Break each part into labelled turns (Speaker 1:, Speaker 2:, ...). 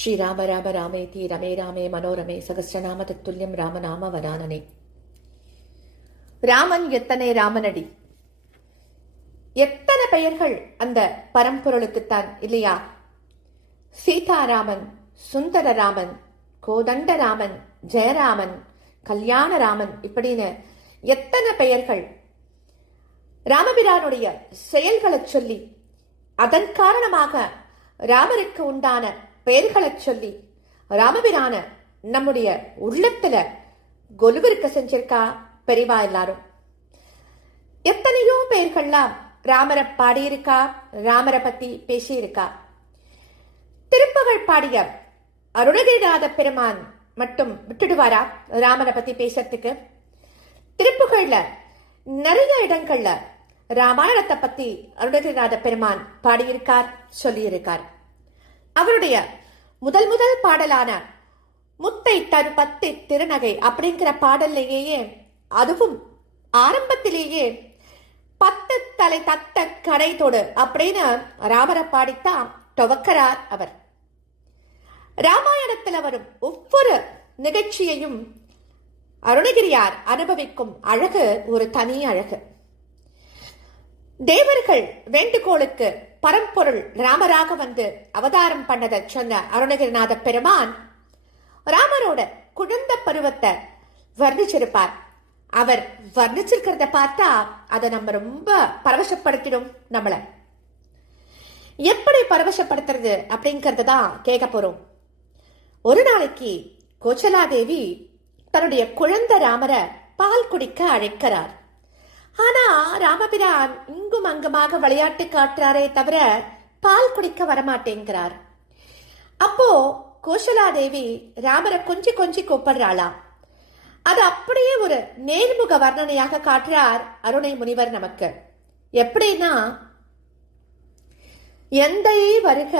Speaker 1: ஸ்ரீராம ராம தி ரமே ராமே மனோரமே சகசிரநாம தத்துல்யம் ராமநாம வரானனே ராமன் எத்தனை ராமனடி எத்தனை பெயர்கள் அந்த பரம்பொருளுக்குத்தான் இல்லையா சீதாராமன் சுந்தரராமன் கோதண்டராமன் ஜெயராமன் கல்யாணராமன் இப்படின்னு எத்தனை பெயர்கள் ராமபிரானுடைய செயல்களை சொல்லி அதன் காரணமாக ராமருக்கு உண்டான பெயர்களை சொல்லி ராமபிரான நம்முடைய உள்ளத்துல கொலுவிற்க செஞ்சிருக்கா பெரிவா எல்லாரும் எத்தனையோ பெயர்கள்லாம் ராமரை பாடியிருக்கா ராமரை பத்தி பேசியிருக்கா திருப்பகள் பாடிய அருணகிரிநாத பெருமான் மட்டும் விட்டுடுவாரா ராமரை பத்தி பேசுறதுக்கு திருப்புகள்ல நிறைய இடங்கள்ல ராமாயணத்தை பத்தி அருணகிரிநாத பெருமான் பாடியிருக்கார் சொல்லியிருக்கார் அவருடைய முதல் முதல் பாடலான முத்தை தரு பத்து திருநகை அப்படிங்கிற பாடல்லையே அதுவும் ஆரம்பத்திலேயே பத்து தலை தத்த கடை தொடு அப்படின்னு ராமரை பாடித்தான் துவக்கிறார் அவர் ராமாயணத்தில் வரும் ஒவ்வொரு நிகழ்ச்சியையும் அருணகிரியார் அனுபவிக்கும் அழகு ஒரு தனி அழகு தேவர்கள் வேண்டுகோளுக்கு பரம்பொருள் ராமராக வந்து அவதாரம் பண்ணதை சொன்ன அருணகிரிநாத பெருமான் ராமரோட குழந்த பருவத்தை வர்ணிச்சிருப்பார் அவர் வர்ணிச்சிருக்கிறத பார்த்தா அதை நம்ம ரொம்ப பரவசப்படுத்திடும் நம்மளை எப்படி பரவசப்படுத்துறது அப்படிங்கிறது தான் கேட்க போறோம் ஒரு நாளைக்கு கோச்சலாதேவி தன்னுடைய குழந்தை ராமரை பால் குடிக்க அழைக்கிறார் ஆனா ராமபிரான் இங்கும் அங்குமாக விளையாட்டு காட்டுறாரே தவிர பால் குடிக்க வரமாட்டேங்கிறார் அப்போ கோஷலாதேவி ராமரை கொஞ்சி கொஞ்சி கூப்பிடுறாளாம் அது அப்படியே ஒரு நேர்முக வர்ணனையாக காட்டுறார் அருணை முனிவர் நமக்கு எப்படின்னா எந்தை வருக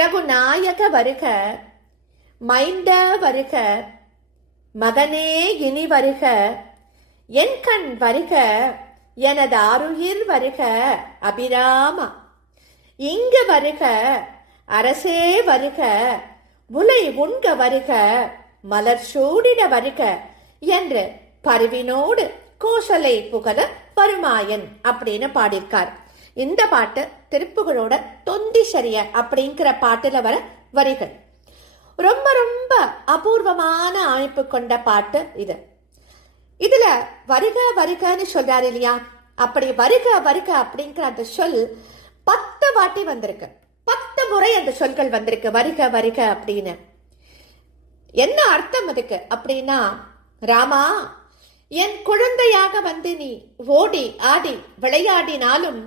Speaker 1: ரகுநாயக வருக மைந்த வருக மகனே இனி வருக என் கண் வருக எனது அருகில் வருக அபிராமா இங்க வருக அரசே வருக உலை உண்க வருக மலர் சூடிட வருக என்று பருவினோடு கோசலை புகழ வருமாயன் அப்படின்னு பாடியிருக்கார் இந்த பாட்டு திருப்புகளோட தொந்தி சரிய அப்படிங்கிற பாட்டுல வர வரிகள் ரொம்ப ரொம்ப அபூர்வமான அமைப்பு கொண்ட பாட்டு இது இதுல வருக வருகன்னு சொல்றாரு இல்லையா அப்படி வருக வருக அப்படிங்கிற அந்த சொல் பத்து வாட்டி வந்திருக்கு பத்து முறை அந்த சொல்கள் வந்திருக்கு வருக வருக அப்படின்னு என்ன அர்த்தம் அதுக்கு அப்படின்னா ராமா என் குழந்தையாக வந்து நீ ஓடி ஆடி விளையாடினாலும்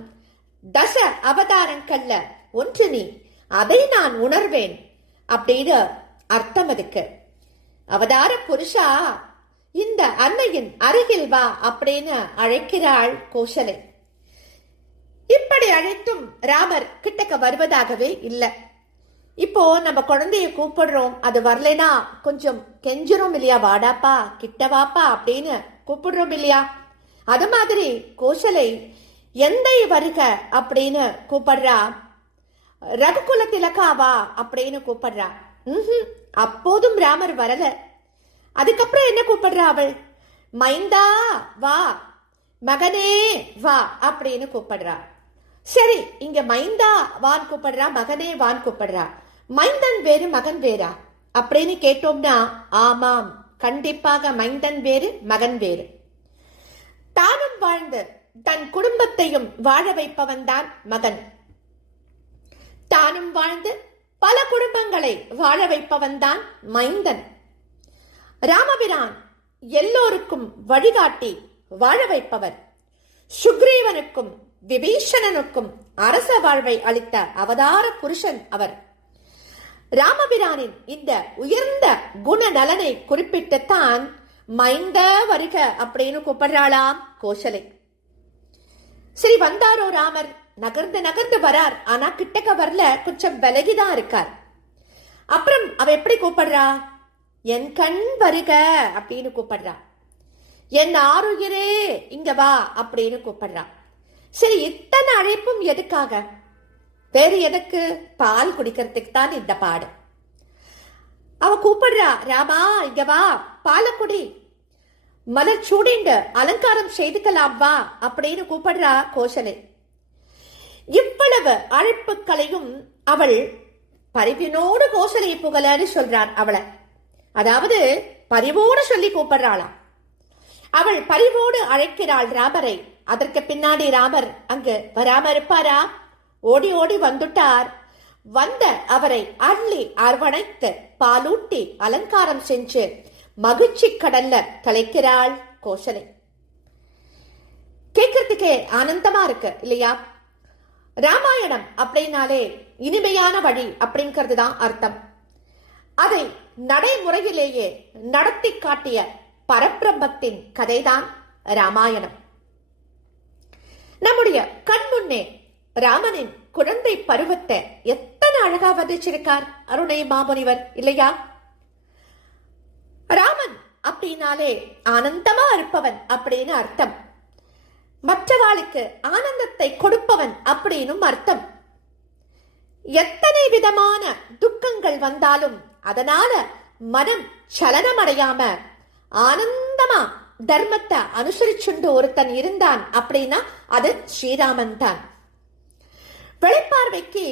Speaker 1: தச அவதாரங்கள்ல ஒன்று நீ அதை நான் உணர்வேன் அப்படின்னு அர்த்தம் அதுக்கு அவதார புருஷா இந்த அன்னையின் அருகில் வா அப்படின்னு அழைக்கிறாள் கோஷலை இப்படி அழைத்தும் ராமர் கிட்டக்க வருவதாகவே இல்லை இப்போ நம்ம குழந்தைய கூப்பிடுறோம் அது வரலனா கொஞ்சம் கெஞ்சிரும் இல்லையா வாடாப்பா கிட்ட வாப்பா அப்படின்னு கூப்பிடுறோம் இல்லையா அது மாதிரி கோஷலை எந்தை வருக அப்படின்னு கூப்பிடுறா ரகுகுல திலக்காவா அப்படின்னு கூப்பிடுறா ம் அப்போதும் ராமர் வரல அதுக்கப்புறம் என்ன கூப்பிடுறா அவள் மைந்தா வா மகனே வா அப்படின்னு கூப்பிடுறா சரி இங்க மைந்தா வான் கூப்பிடுறா மகனே வான் கூப்பிடுறா மைந்தன் வேறு மகன் வேறா அப்படின்னு கேட்டோம்னா ஆமாம் கண்டிப்பாக மைந்தன் வேறு மகன் வேறு தானும் வாழ்ந்து தன் குடும்பத்தையும் வாழ வைப்பவன் தான் மகன் தானும் வாழ்ந்து பல குடும்பங்களை வாழ வைப்பவன் தான் மைந்தன் ராமபிரான் எல்லோருக்கும் வழிகாட்டி வாழ வைப்பவர் சுக்ரீவனுக்கும் விபீஷணனுக்கும் அரச வாழ்வை அளித்த அவதார புருஷன் அவர் ராமபிரானின் இந்த உயர்ந்த குண நலனை குறிப்பிட்டுத்தான் மைந்த வருக அப்படின்னு கூப்பிடுறாளாம் கோஷலை சரி வந்தாரோ ராமர் நகர்ந்து நகர்ந்து வரார் ஆனா கிட்டக்க வரல கொஞ்சம் விலகிதான் இருக்கார் அப்புறம் அவ எப்படி கூப்பிடுறா என் கண் வருக அப்படின்னு கூப்பிடுறான் என் ஆரோக்கியரே இங்க வா அப்படின்னு கூப்பிடுறான் சரி இத்தனை அழைப்பும் எதுக்காக வேறு எதுக்கு பால் குடிக்கிறதுக்கு தான் இந்த பாடு அவ கூப்பிடுறா ராமா இங்க வா பாலக்குடி மலர் சூடிண்டு அலங்காரம் செய்துக்கலாம் வா அப்படின்னு கூப்பிடுறா கோஷலை இவ்வளவு அழைப்புகளையும் அவள் பரிவினோடு கோஷலையை புகழன்னு சொல்றான் அவளை அதாவது பரிவோடு சொல்லி கூப்பிடுறாளாம் அவள் பரிவோடு அழைக்கிறாள் ராமரை அதற்கு பின்னாடி ராமர் அங்கு வராம இருப்பாரா ஓடி ஓடி வந்துட்டார் வந்த அவரை அள்ளி அரவணைத்து பாலூட்டி அலங்காரம் செஞ்சு மகிழ்ச்சி கடல்ல தலைக்கிறாள் கோஷலை கேட்கறதுக்கே ஆனந்தமா இருக்கு இல்லையா ராமாயணம் அப்படின்னாலே இனிமையான வழி அப்படிங்கிறது தான் அர்த்தம் அதை நடைமுறையிலேயே நடத்தி காட்டிய பரபிரம்மத்தின் கதைதான் ராமாயணம் நம்முடைய கண் முன்னே ராமனின் குழந்தை பருவத்தை எத்தனை அழகா வந்துச்சிருக்கார் அருணை மாமுனிவர் இல்லையா ராமன் அப்படின்னாலே ஆனந்தமா இருப்பவன் அப்படின்னு அர்த்தம் மற்றவாளுக்கு ஆனந்தத்தை கொடுப்பவன் அப்படின்னும் அர்த்தம் எத்தனை விதமான துக்கங்கள் வந்தாலும் அதனால மனம் சலனம் அடையாம ஆனந்தமா தர்மத்தை அனுசரிச்சுண்டு ஒருத்தன் இருந்தான் அப்படின்னா அது ஸ்ரீராமன் தான் வெளிப்பார்வைக்கு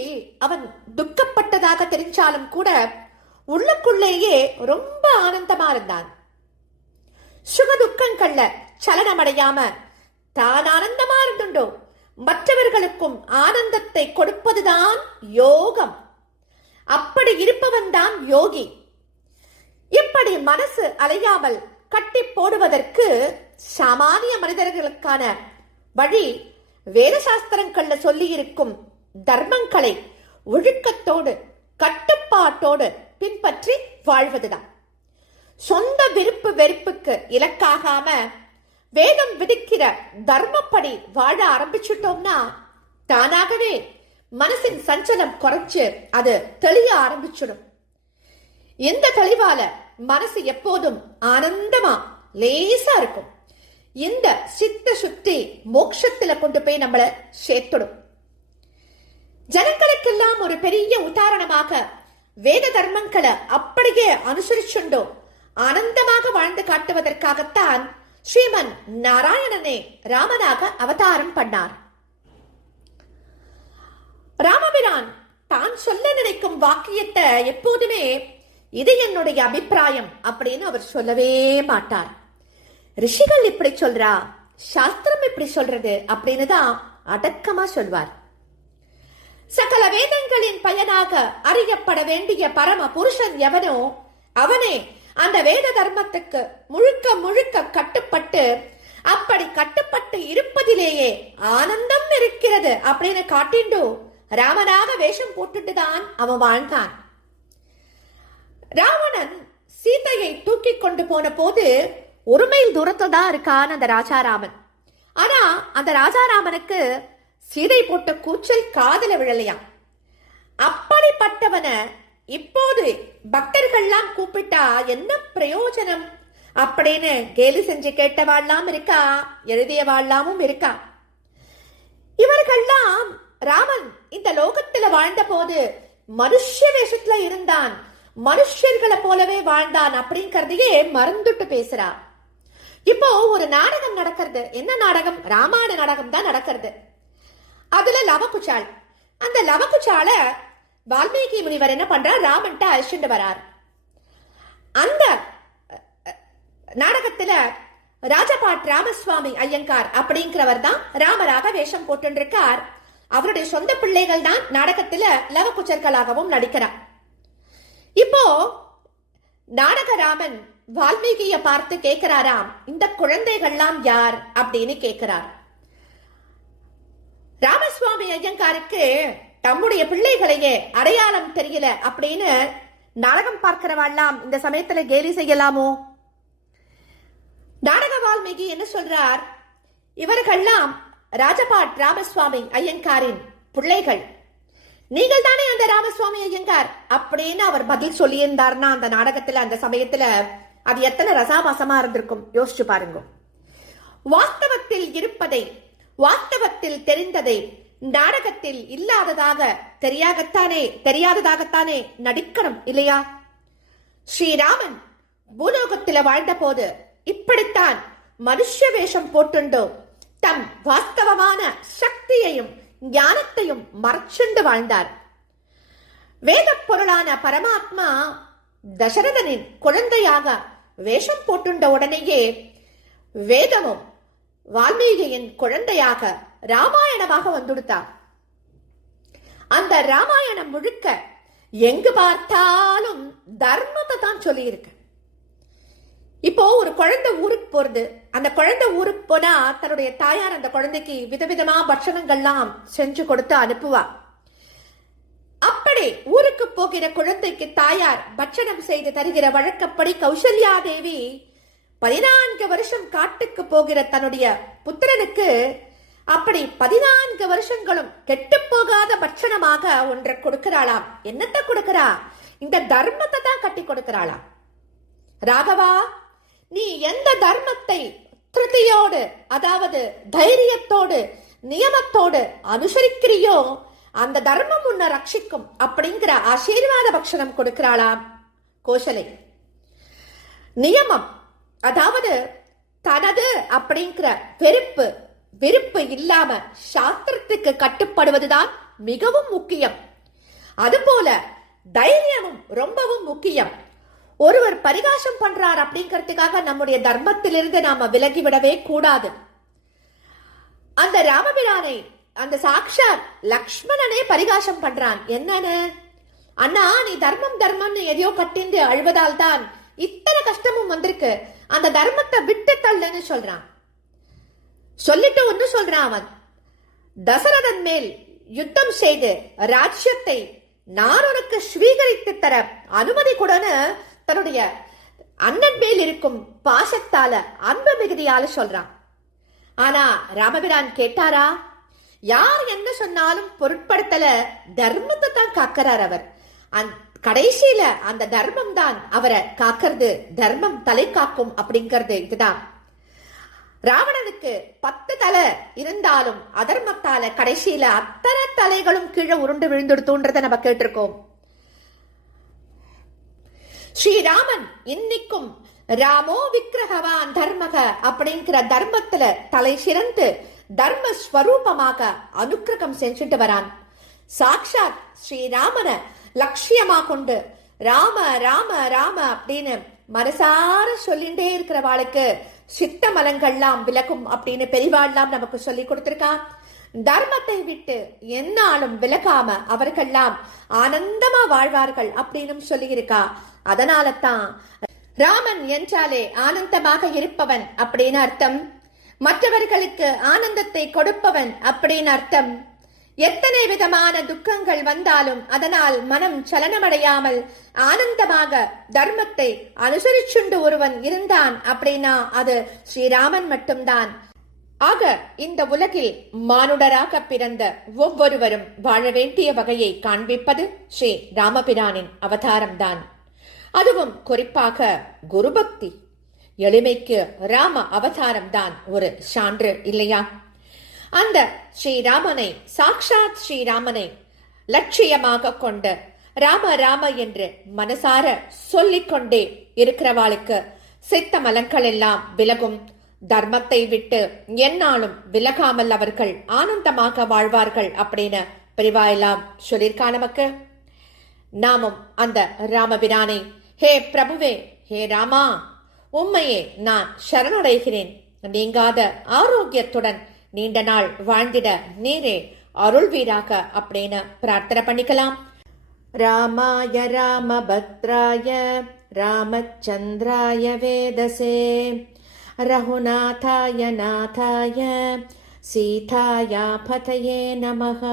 Speaker 1: அவன் துக்கப்பட்டதாக தெரிஞ்சாலும் கூட உள்ளுக்குள்ளேயே ரொம்ப ஆனந்தமா இருந்தான் சுக துக்கங்கள்ல சலனமடையாம தான் ஆனந்தமா இருந்துண்டோ மற்றவர்களுக்கும் ஆனந்தத்தை கொடுப்பதுதான் யோகம் அப்படி இருப்பவன்தான் யோகி இப்படி மனசு அலையாமல் கட்டி போடுவதற்கு சாமானிய மனிதர்களுக்கான வழி வேத சாஸ்திரங்கள்ல சொல்லி இருக்கும் தர்மங்களை ஒழுக்கத்தோடு கட்டுப்பாட்டோடு பின்பற்றி வாழ்வதுதான் சொந்த விருப்பு வெறுப்புக்கு இலக்காகாம வேதம் விதிக்கிற தர்மப்படி வாழ ஆரம்பிச்சுட்டோம்னா தானாகவே மனசின் சஞ்சலம் குறைச்சு அது தெளிய ஆரம்பிச்சிடும் இந்த தெளிவால மனசு எப்போதும் ஆனந்தமா லேசா இருக்கும் இந்த சித்த சுத்தி மோட்சத்துல கொண்டு போய் நம்மள சேர்த்துடும் ஜனங்களுக்கெல்லாம் ஒரு பெரிய உதாரணமாக வேத தர்மங்களை அப்படியே அனுசரிச்சுண்டோ ஆனந்தமாக வாழ்ந்து காட்டுவதற்காகத்தான் ஸ்ரீமன் நாராயணனே ராமனாக அவதாரம் பண்ணார் ராமபிரான் தான் சொல்ல நினைக்கும் வாக்கியத்தை எப்போதுமே இது என்னுடைய அபிப்பிராயம் அப்படின்னு அவர் சொல்லவே மாட்டார் ரிஷிகள் இப்படி சொல்றா சாஸ்திரம் இப்படி சொல்றது அப்படின்னு தான் அடக்கமா சொல்வார் சகல வேதங்களின் பயனாக அறியப்பட வேண்டிய பரம புருஷன் எவனோ அவனே அந்த வேத தர்மத்துக்கு முழுக்க முழுக்க கட்டுப்பட்டு அப்படி கட்டுப்பட்டு இருப்பதிலேயே ஆனந்தம் இருக்கிறது அப்படின்னு காட்டிண்டோ ராமனாக வேஷம் போட்டுட்டு தான் அவன் வாழ்ந்தான் ராவணன் சீதையை தூக்கி கொண்டு போன போது ஒரு மைல் தூரத்தில் தான் இருக்கான் அந்த ராஜாராமன் ஆனா அந்த ராஜாராமனுக்கு சீதை போட்ட கூச்சல் காதல விழலையாம் அப்படிப்பட்டவனை இப்போது பக்தர்கள்லாம் கூப்பிட்டா என்ன பிரயோஜனம் அப்படின்னு கேலி செஞ்சு கேட்டவாழ்லாம் இருக்கா எழுதியவாழ்லாமும் இருக்கா இவர்கள்லாம் ராமன் இந்த லோகத்துல வாழ்ந்த போது மனுஷ வேஷத்துல இருந்தான் மனுஷர்களை போலவே வாழ்ந்தான் அப்படிங்கறதையே மறந்துட்டு பேசுறா இப்போ ஒரு நாடகம் நடக்கிறது என்ன நாடகம் ராமாயண நாடகம் தான் நடக்கிறது அதுல லவக்குச்சால் அந்த லவக்குச்சால வால்மீகி முனிவர் என்ன பண்றார் ராமன்ட்ட அழிச்சுட்டு வரார் அந்த நாடகத்துல ராஜபாட் ராமசுவாமி ஐயங்கார் அப்படிங்கிறவர் தான் ராமராக வேஷம் போட்டு இருக்கார் அவருடைய சொந்த பிள்ளைகள் தான் நாடகத்தில் லவகுச்சர்களாகவும் நடிக்கிறார் இப்போ நாடகராமன் வால்மீகிய பார்த்து கேட்கிறாராம் இந்த குழந்தைகள்லாம் யார் அப்படின்னு கேட்கிறார் ராமசுவாமி ஐயங்காருக்கு தம்முடைய பிள்ளைகளையே அடையாளம் தெரியல அப்படின்னு நாடகம் பார்க்கிறவாள்லாம் இந்த சமயத்துல கேலி செய்யலாமோ நாடக வால்மீகி என்ன சொல்றார் இவர்கள்லாம் ராஜபாட் ராமசுவாமி ஐயங்காரின் பிள்ளைகள் நீங்கள் தானே அந்த ராமசுவாமி ஐயங்கார் அப்படின்னு அவர் பதில் சொல்லியிருந்தார்னா அந்த நாடகத்துல அந்த சமயத்துல அது எத்தனை ரசாபாசமா இருந்திருக்கும் யோசிச்சு பாருங்க வாஸ்தவத்தில் இருப்பதை வாஸ்தவத்தில் தெரிந்ததை நாடகத்தில் இல்லாததாக தெரியாகத்தானே தெரியாததாகத்தானே நடிக்கணும் இல்லையா ஸ்ரீராமன் பூலோகத்தில் வாழ்ந்த போது இப்படித்தான் மனுஷ வேஷம் போட்டுண்டோ தம் வாஸ்தவமான சக்தியையும் ஞானத்தையும் மறைச்சுண்டு வாழ்ந்தார் வேத பொருளான பரமாத்மா தசரதனின் குழந்தையாக வேஷம் போட்டுண்ட உடனேயே வேதமும் வால்மீகியின் குழந்தையாக ராமாயணமாக வந்துடுத்தார் அந்த ராமாயணம் முழுக்க எங்கு பார்த்தாலும் தர்மத்தை தான் சொல்லியிருக்கு இப்போ ஒரு குழந்தை ஊருக்கு போறது அந்த குழந்தை ஊருக்கு போனா தன்னுடைய தாயார் அந்த குழந்தைக்கு விதவிதமா பட்சணங்கள்லாம் செஞ்சு கொடுத்து அனுப்புவா அப்படி ஊருக்கு போகிற குழந்தைக்கு தாயார் பட்சணம் செய்து தருகிற வழக்கப்படி கௌசல்யா தேவி பதினான்கு வருஷம் காட்டுக்கு போகிற தன்னுடைய புத்திரனுக்கு அப்படி பதினான்கு வருஷங்களும் கெட்டு போகாத பட்சணமாக ஒன்றை கொடுக்கிறாளாம் என்னத்தை கொடுக்கிறா இந்த தர்மத்தை தான் கட்டி கொடுக்கிறாளாம் ராகவா நீ எந்த தர்மத்தை திருத்தியோடு அதாவது தைரியத்தோடு நியமத்தோடு அனுசரிக்கிறியோ அந்த தர்மம் உன்னை ரட்சிக்கும் அப்படிங்கிற ஆசீர்வாத பக்ஷணம் கொடுக்கிறாளாம் கோஷலை நியமம் அதாவது தனது அப்படிங்கிற வெறுப்பு வெறுப்பு இல்லாம சாஸ்திரத்துக்கு கட்டுப்படுவதுதான் மிகவும் முக்கியம் அதுபோல தைரியமும் ரொம்பவும் முக்கியம் ஒருவர் பரிகாசம் பண்றார் அப்படிங்கிறதுக்காக நம்முடைய தர்மத்திலிருந்து நாம விலகிவிடவே கூடாது அந்த ராமபிரானை அந்த சாக்ஷாத் லக்ஷ்மணனே பரிகாசம் பண்றான் என்னன்னு அண்ணா நீ தர்மம் தர்மம்னு எதையோ கட்டிந்து அழுவதால் தான் இத்தனை கஷ்டமும் வந்திருக்கு அந்த தர்மத்தை விட்டு தள்ளுன்னு சொல்றான் சொல்லிட்டு ஒன்னு சொல்றான் அவன் தசரதன் மேல் யுத்தம் செய்து ராஜ்யத்தை நான் உனக்கு ஸ்வீகரித்து தர அனுமதி கூடன்னு தன்னுடைய அண்ணன் மேல் இருக்கும் பாசத்தால அன்பு மிகுதியால சொல்றான் ஆனா ராமபிரான் கேட்டாரா யார் என்ன சொன்னாலும் பொருட்படுத்தல தர்மத்தை தான் காக்கிறார் அவர் கடைசியில அந்த தர்மம் தான் அவரை காக்கிறது தர்மம் தலை காக்கும் அப்படிங்கிறது இதுதான் ராவணனுக்கு பத்து தலை இருந்தாலும் அதர்மத்தால கடைசியில அத்தனை தலைகளும் கீழே உருண்டு விழுந்துடுத்துன்றதை நம்ம கேட்டிருக்கோம் ஸ்ரீராமன் இன்னைக்கும் ராமோ விக்கிரகவான் தர்மக அப்படிங்கிற தர்மத்துல தலை சிறந்து தர்ம ஸ்வரூபமாக அனுக்கிரகம் செஞ்சுட்டு வரான் சாக்ஷாத் ஸ்ரீராமனை லட்சியமா கொண்டு ராம ராம ராம அப்படின்னு மனசார சொல்லிண்டே இருக்கிற வாழ்க்கு சித்த மலங்கள்லாம் விளக்கும் அப்படின்னு பெரிவாள்லாம் நமக்கு சொல்லி கொடுத்திருக்கான் தர்மத்தை விட்டு என்னாலும் விலகாம அவர்கள்லாம் ஆனந்தமா வாழ்வார்கள் அப்படின்னு சொல்லியிருக்கா அதனால தான் ராமன் என்றாலே ஆனந்தமாக இருப்பவன் அப்படின்னு அர்த்தம் மற்றவர்களுக்கு ஆனந்தத்தை கொடுப்பவன் அப்படின்னு அர்த்தம் எத்தனை விதமான துக்கங்கள் வந்தாலும் அதனால் மனம் சலனமடையாமல் ஆனந்தமாக தர்மத்தை அனுசரிச்சுண்டு ஒருவன் இருந்தான் அப்படின்னா அது ஸ்ரீராமன் மட்டும்தான் ஆக இந்த உலகில் மானுடராக பிறந்த ஒவ்வொருவரும் வாழ வேண்டிய வகையை காண்பிப்பது ஸ்ரீ ராமபிரானின் அவதாரம்தான் அதுவும் குறிப்பாக குருபக்தி எளிமைக்கு ராம அவதாரம்தான் ஒரு சான்று இல்லையா அந்த ஸ்ரீராமனை சாக்ஷாத் ஸ்ரீராமனை லட்சியமாக கொண்டு ராம ராம என்று மனசார சொல்லிக்கொண்டே இருக்கிறவாளுக்கு சித்த மலங்கள் எல்லாம் விலகும் தர்மத்தை விட்டு என்னாலும் விலகாமல் அவர்கள் ஆனந்தமாக வாழ்வார்கள் அப்படின்னு பிரிவா எல்லாம் சொல்லியிருக்கா நமக்கு நாமும் அந்த ராமபிரானை ஹே பிரபுவே ஹே ராமா உண்மையே நான் சரணடைகிறேன் நீங்காத ஆரோக்கியத்துடன் நீண்ட நாள் வாழ்ந்திட நீரே அருள்வீராக அப்படின்னு பிரார்த்தனை பண்ணிக்கலாம் ராமாய ராமபத்ராய ராமச்சந்திராய வேதசே रघुनाथाय नाथाय सीताया पतये नमः